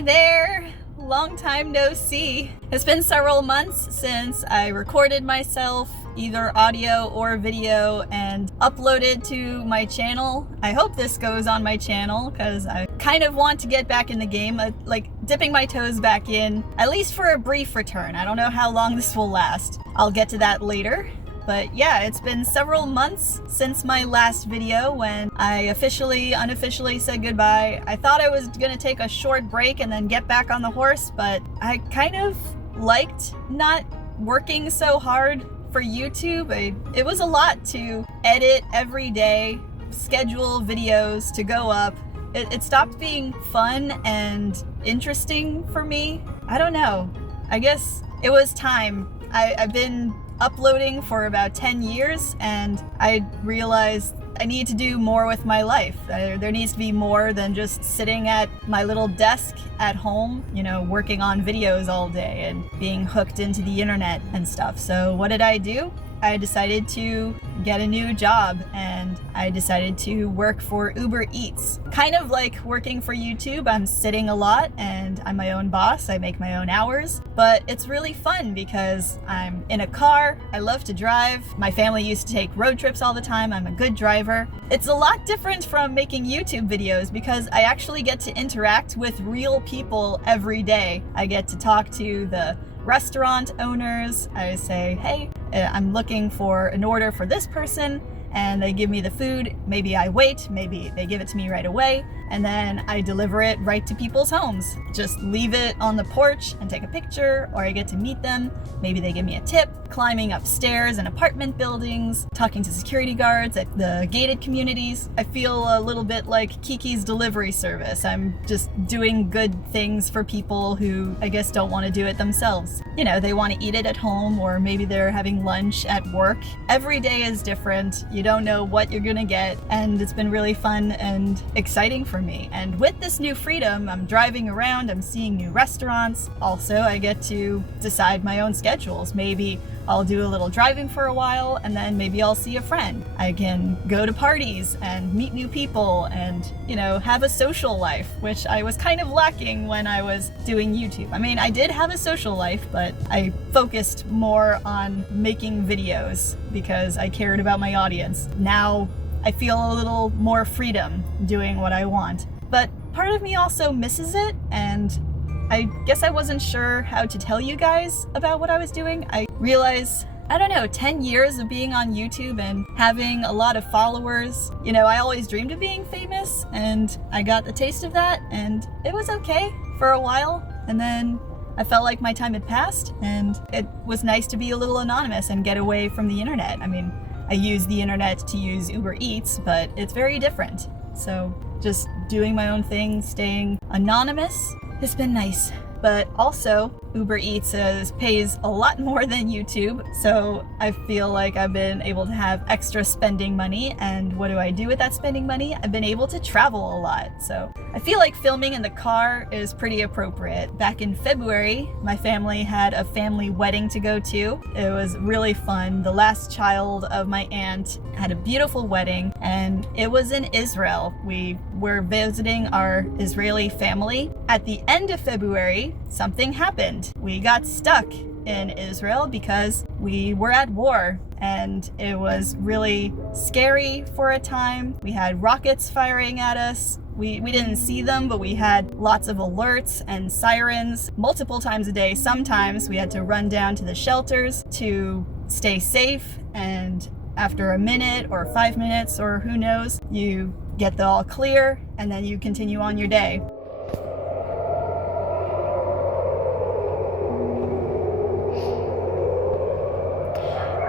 Hey there! Long time no see. It's been several months since I recorded myself, either audio or video, and uploaded to my channel. I hope this goes on my channel because I kind of want to get back in the game, like dipping my toes back in, at least for a brief return. I don't know how long this will last. I'll get to that later. But yeah, it's been several months since my last video when I unofficially said goodbye. I thought I was gonna take a short break and then get back on the horse, but I kind of liked not working so hard for YouTube. It was a lot to edit every day, schedule videos to go up. It stopped being fun and interesting for me. I don't know. I guess it was time. I've been uploading for about 10 years and I realized I need to do more with my life. There needs to be more than just sitting at my little desk at home, you know, working on videos all day and being hooked into the internet and stuff. So what did I do? I decided to get a new job and I decided to work for Uber Eats. Kind of like working for YouTube, I'm sitting a lot and I'm my own boss, I make my own hours, but it's really fun because I'm in a car, I love to drive, my family used to take road trips all the time, I'm a good driver. It's a lot different from making YouTube videos because I actually get to interact with real people every day. I get to talk to the restaurant owners. I say, hey, I'm looking for an order for this person, and they give me the food. Maybe I wait, maybe they give it to me right away, and then I deliver it right to people's homes. Just leave it on the porch and take a picture, or I get to meet them. Maybe they give me a tip. Climbing upstairs in apartment buildings, talking to security guards at the gated communities. I feel a little bit like Kiki's delivery service. I'm just doing good things for people who I guess don't want to do it themselves. You know, they want to eat it at home, or maybe they're having lunch at work. Every day is different. You don't know what you're gonna get, and it's been really fun and exciting for me. And with this new freedom, I'm driving around, I'm seeing new restaurants. Also, I get to decide my own schedules. Maybe I'll do a little driving for a while and then maybe I'll see a friend. I can go to parties and meet new people and, you know, have a social life, which I was kind of lacking when I was doing YouTube. I mean, I did have a social life, but I focused more on making videos because I cared about my audience. Now I feel a little more freedom doing what I want. But part of me also misses it, and I guess I wasn't sure how to tell you guys about what I was doing. I realized, I don't know, 10 years of being on YouTube and having a lot of followers. You know, I always dreamed of being famous, and I got the taste of that, and it was okay for a while. And then I felt like my time had passed, and it was nice to be a little anonymous and get away from the internet. I mean, I use the internet to use Uber Eats, but it's very different. So just doing my own thing, staying anonymous, it's been nice. But also, Uber Eats pays a lot more than YouTube, so I feel like I've been able to have extra spending money, and what do I do with that spending money? I've been able to travel a lot, so I feel like filming in the car is pretty appropriate. Back in February, my family had a family wedding to go to. It was really fun. The last child of my aunt had a beautiful wedding, and it was in Israel. We were visiting our Israeli family. At the end of February, something happened. We got stuck in Israel because we were at war, and it was really scary for a time. We had rockets firing at us. We didn't see them, but we had lots of alerts and sirens multiple times a day. Sometimes we had to run down to the shelters to stay safe, and after a minute or 5 minutes or who knows, you get the all clear and then you continue on your day.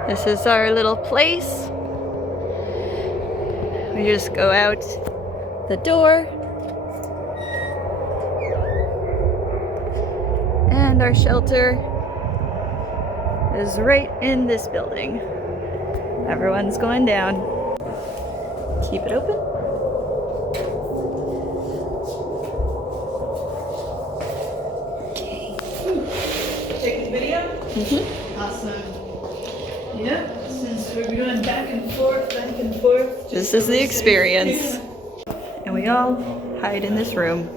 This is our little place. We just go out the door. And our shelter is right in this building. Everyone's going down. Keep it open. Okay. Taking video? Mm-hmm. Awesome. Yep, since we're going back and forth. This is the experience. And we all hide in this room.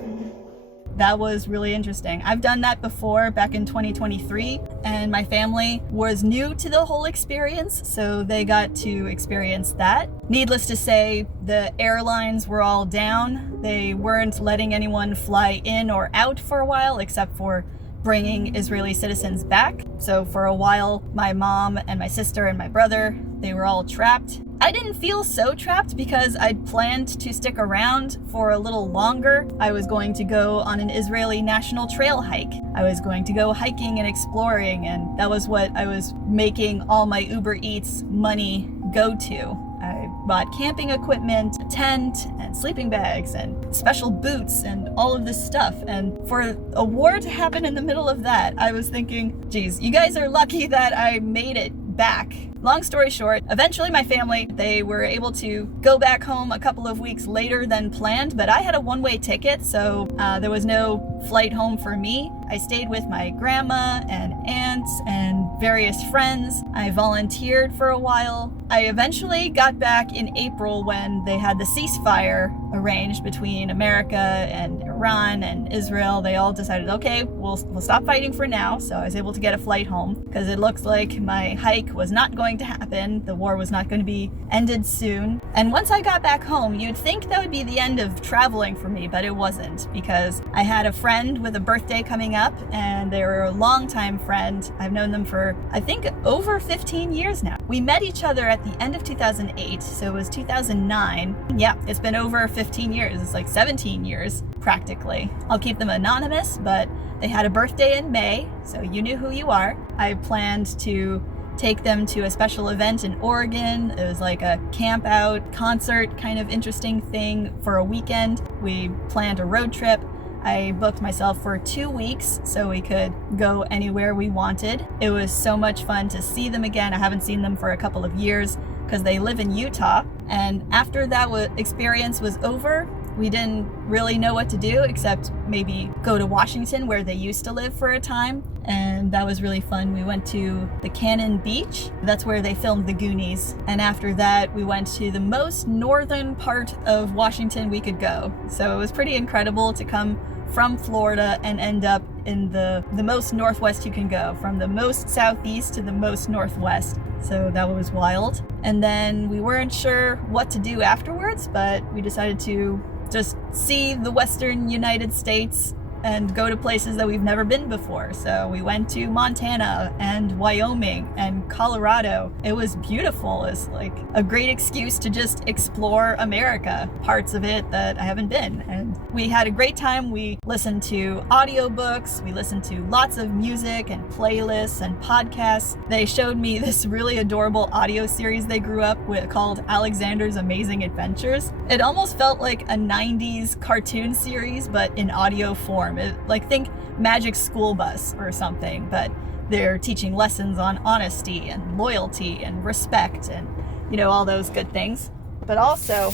that was really interesting. I've done that before back in 2023, and my family was new to the whole experience, so they got to experience that. Needless to say, the airlines were all down. They weren't letting anyone fly in or out for a while, except for bringing Israeli citizens back. So for a while, my mom and my sister and my brother, they were all trapped. I didn't feel so trapped because I'd planned to stick around for a little longer. I was going to go on an Israeli national trail hike. I was going to go hiking and exploring, and that was what I was making all my Uber Eats money go to. I bought camping equipment, a tent, and sleeping bags, and special boots, and all of this stuff. And for a war to happen in the middle of that, I was thinking, geez, you guys are lucky that I made it back. Long story short, eventually my family, they were able to go back home a couple of weeks later than planned, but I had a one-way ticket, so there was no flight home for me. I stayed with my grandma and aunts and various friends. I volunteered for a while. I eventually got back in April when they had the ceasefire arranged between America and Iran and Israel. They all decided, okay, we'll stop fighting for now. So I was able to get a flight home because it looks like my hike was not going to happen. The war was not going to be ended soon. And once I got back home, you'd think that would be the end of traveling for me, but it wasn't, because I had a friend with a birthday coming up, and they were a longtime friend. I've known them for, I think, over 15 years now. We met each other at the end of 2008, so it was 2009. Yeah, it's been over 15 years. It's like 17 years, practically. I'll keep them anonymous, but they had a birthday in May, so you knew who you are. I planned to take them to a special event in Oregon. It was like a camp out concert kind of interesting thing for a weekend. We planned a road trip. I booked myself for 2 weeks so we could go anywhere we wanted. It was so much fun to see them again. I haven't seen them for a couple of years because they live in Utah. And after that experience was over, we didn't really know what to do except maybe go to Washington, where they used to live for a time. And that was really fun. We went to the Cannon Beach. That's where they filmed The Goonies. And after that, we went to the most northern part of Washington we could go. So it was pretty incredible to come from Florida and end up in the most northwest you can go, from the most southeast to the most northwest. So that was wild. And then we weren't sure what to do afterwards, but we decided to just see the western United States and go to places that we've never been before. So we went to Montana and Wyoming and Colorado. It was beautiful. It's like a great excuse to just explore America, parts of it that I haven't been. And we had a great time. We listened to audiobooks. We listened to lots of music and playlists and podcasts. They showed me this really adorable audio series they grew up with called Alexander's Amazing Adventures. It almost felt like a 90s cartoon series, but in audio form. Like, think Magic School Bus or something, but they're teaching lessons on honesty and loyalty and respect and, you know, all those good things. But also,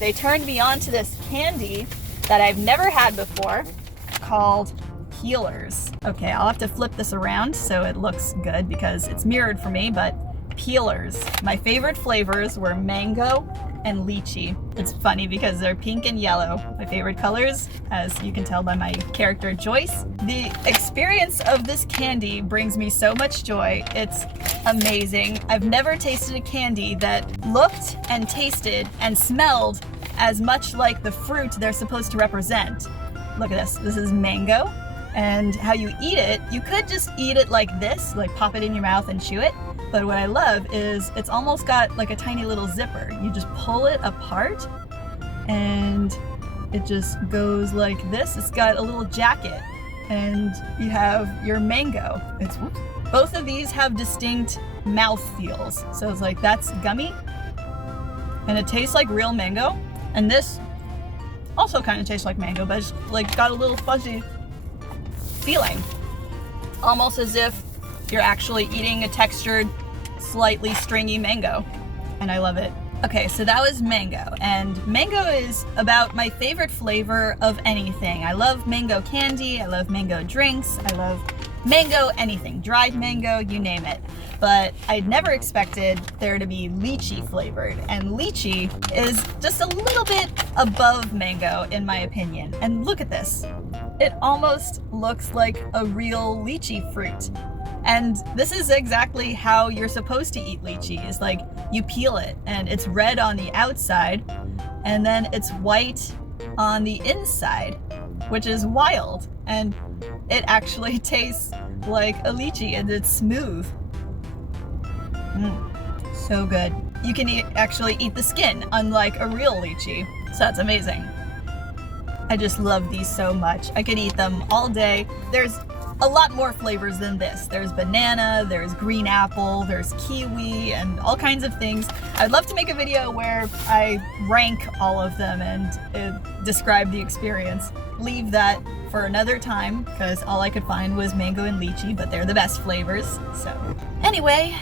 they turned me on to this candy that I've never had before called Peelerz. Okay, I'll have to flip this around so it looks good because it's mirrored for me, but Peelerz. My favorite flavors were mango and lychee. It's funny because they're pink and yellow, my favorite colors, as you can tell by my character Joyce. The experience of this candy brings me so much joy. It's amazing. I've never tasted a candy that looked and tasted and smelled as much like the fruit they're supposed to represent. Look at this. This is mango, and how you eat it, you could just eat it like this, like pop it in your mouth and chew it. But what I love is it's almost got like a tiny little zipper. You just pull it apart and it just goes like this. It's got a little jacket and you have your mango. Both of these have distinct mouth feels. So it's like, that's gummy and it tastes like real mango. And this also kind of tastes like mango, but it's like got a little fuzzy feeling. Almost as if you're actually eating a textured, slightly stringy mango, and I love it. Okay, so that was mango, and mango is about my favorite flavor of anything. I love mango candy, I love mango drinks, I love mango anything, dried mango, you name it. But I'd never expected there to be lychee flavored, and lychee is just a little bit above mango in my opinion. And look at this. it almost looks like a real lychee fruit. And this is exactly how you're supposed to eat lychee, is like you peel it and it's red on the outside and then it's white on the inside, which is wild. And it actually tastes like a lychee and it's smooth. So good. You can actually eat the skin, unlike a real lychee. So that's amazing. I just love these so much. I could eat them all day. There's a lot more flavors than this. There's banana, there's green apple, there's kiwi, and all kinds of things. I'd love to make a video where I rank all of them and describe the experience. Leave that for another time, because all I could find was mango and lychee, but they're the best flavors. So anyway,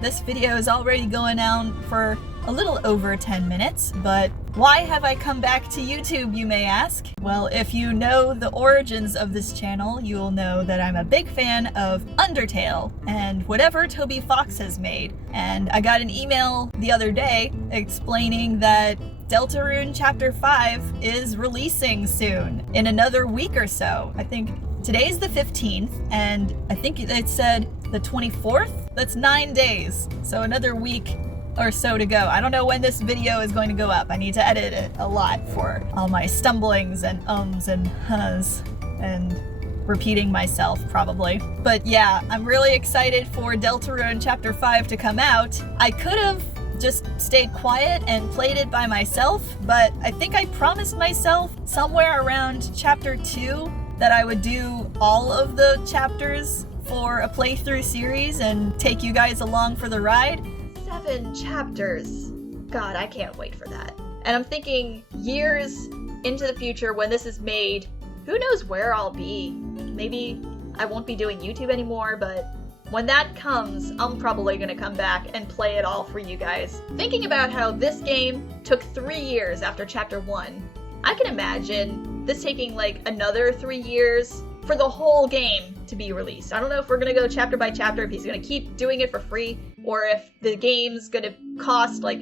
this video is already going on for a little over 10 minutes, but why have I come back to YouTube, you may ask? Well, if you know the origins of this channel, you'll know that I'm a big fan of Undertale and whatever Toby Fox has made. And I got an email the other day explaining that Deltarune Chapter 5 is releasing soon, in another week or so. I think today's the 15th, and I think it said the 24th? That's 9 days, so another week or so to go. I don't know when this video is going to go up. I need to edit it a lot for all my stumblings and ums and hus and repeating myself probably. But yeah, I'm really excited for Deltarune Chapter 5 to come out. I could have just stayed quiet and played it by myself, but I think I promised myself somewhere around Chapter 2 that I would do all of the chapters for a playthrough series and take you guys along for the ride. 7 chapters. God, I can't wait for that. And I'm thinking years into the future when this is made, who knows where I'll be. Maybe I won't be doing YouTube anymore, but when that comes, I'm probably gonna come back and play it all for you guys. Thinking about how this game took 3 years after Chapter 1, I can imagine this taking like another 3 years for the whole game to be released. I don't know if we're gonna go chapter by chapter, if he's gonna keep doing it for free, or if the game's gonna cost like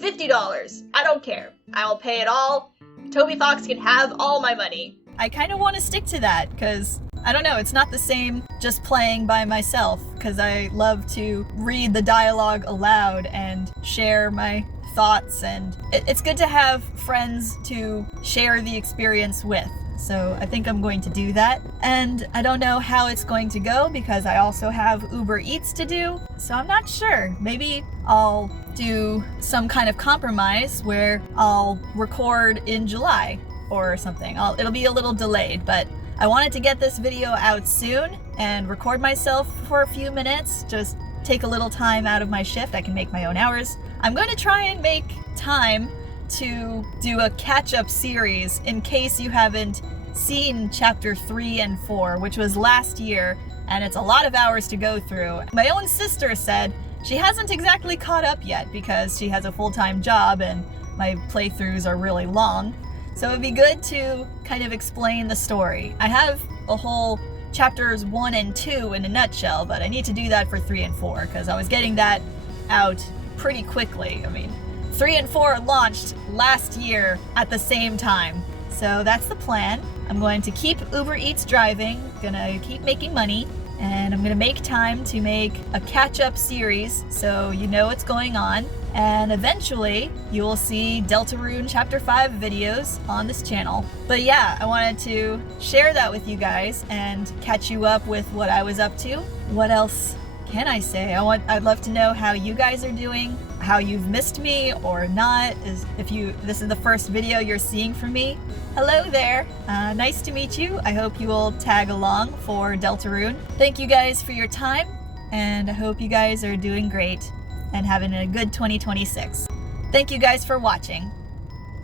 $50. I don't care. I'll pay it all. Toby Fox can have all my money. I kind of want to stick to that, because I don't know, it's not the same just playing by myself, because I love to read the dialogue aloud and share my thoughts, and it's good to have friends to share the experience with. So I think I'm going to do that. And I don't know how it's going to go because I also have Uber Eats to do. So I'm not sure. Maybe I'll do some kind of compromise where I'll record in July or something. It'll be a little delayed, but I wanted to get this video out soon and record myself for a few minutes. Just take a little time out of my shift. I can make my own hours. I'm going to try and make time to do a catch-up series in case you haven't seen Chapter 3 and 4, which was last year, and it's a lot of hours to go through. My own sister said she hasn't exactly caught up yet because she has a full-time job and my playthroughs are really long. So it'd be good to kind of explain the story. I have a whole chapters 1 and 2 in a nutshell, but I need to do that for 3 and 4 because I was getting that out pretty quickly. I mean, 3 and 4 launched last year at the same time. So that's the plan. I'm going to keep Uber Eats driving, gonna keep making money, and I'm gonna make time to make a catch-up series so you know what's going on. And eventually you will see Deltarune Chapter 5 videos on this channel. But yeah, I wanted to share that with you guys and catch you up with what I was up to. What else can I say? I'd love to know how you guys are doing, how you've missed me or not. This is the first video you're seeing from me. Hello there. Nice to meet you. I hope you will tag along for Deltarune. Thank you guys for your time, and I hope you guys are doing great and having a good 2026. Thank you guys for watching.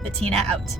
Bettina out.